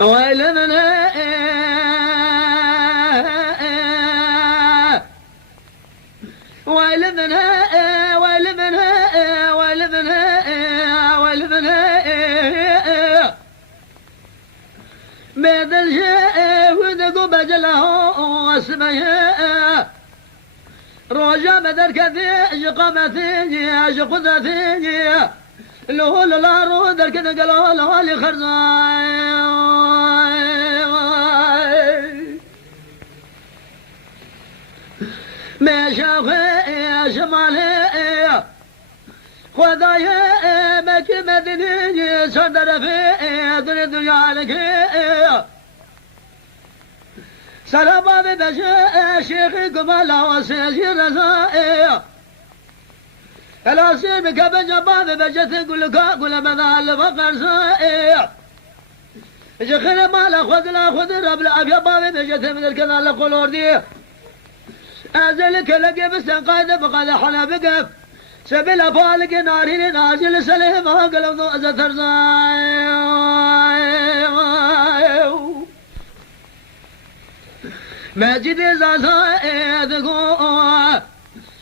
ويلمنا ويلمنا ويلمنا ويلمنا ويلمنا بدل شيء ودقوا بجله واسمه رجع بدل كذي قامتي قدتي لو لا رود كذا قالوا له لي خرزاي ما شافي شمالي خدايا ما كمدني صدر في الدنيا عليك سلام ببجاء شيخ قبل وسيجي رزائي الاسير بكبج باب بجت قول لك قول بدل فقر سائي جخل مال خذ رب العافيه باب بجت من الكذا لقول دي ازلك لقي بس قاعد بقى حنا بقف سبيل فالك نارين نازل سليم قلب ذو زثر ماجد زازا ذكو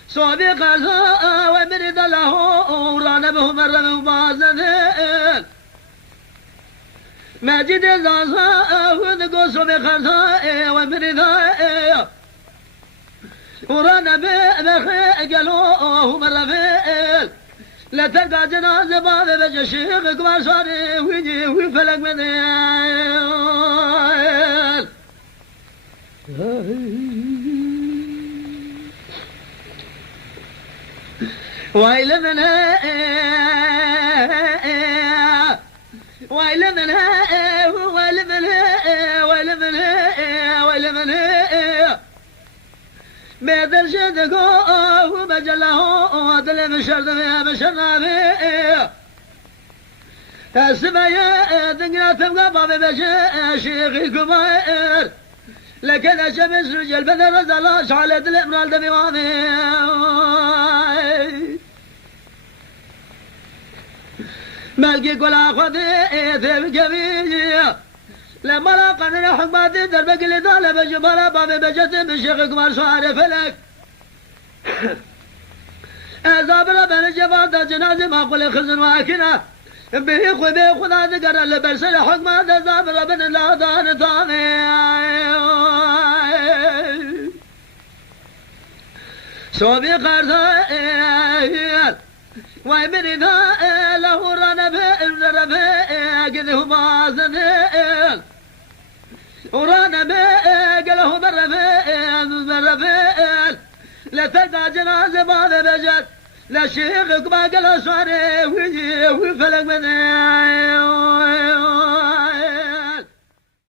صوبي قزا ومرد له رانبه مرة وبازن ماجد زازا وذكو صوبي قزا ومرد ورانبه بخي قالوه مرة فيل لا تلقى جنازة باب بجا شيخ كبار صاري ويجي ويفلق مديل ويلمنا ويلمنا ويلمنا ويلمنا ويلمنا بيدر شدقه وبجله دل مشرد فيها مشرنا فيه السبايا دنيا تبقى باب بجا شيخي كبير لكن الشمس رجل بدر زلاش على دل مرال دمي وامي ملقي كل خذي ثيب جميل لما لا قدر حكماتي دربك اللي طالب جبال باب بجت بالشيخ كبار صار فلك أزابر بن جبال جنازة ما قل خزن واكنا بيه خدا ذكر اللي برسل حكمات أزابر بن لا دان طامي صوبي قرصا ويمني ذا له رنبه كذه بازن ورنبه له برفل لا تلقى جنازة بعد بجد لا شيخك ما قال صاري ويجي ويفلق منه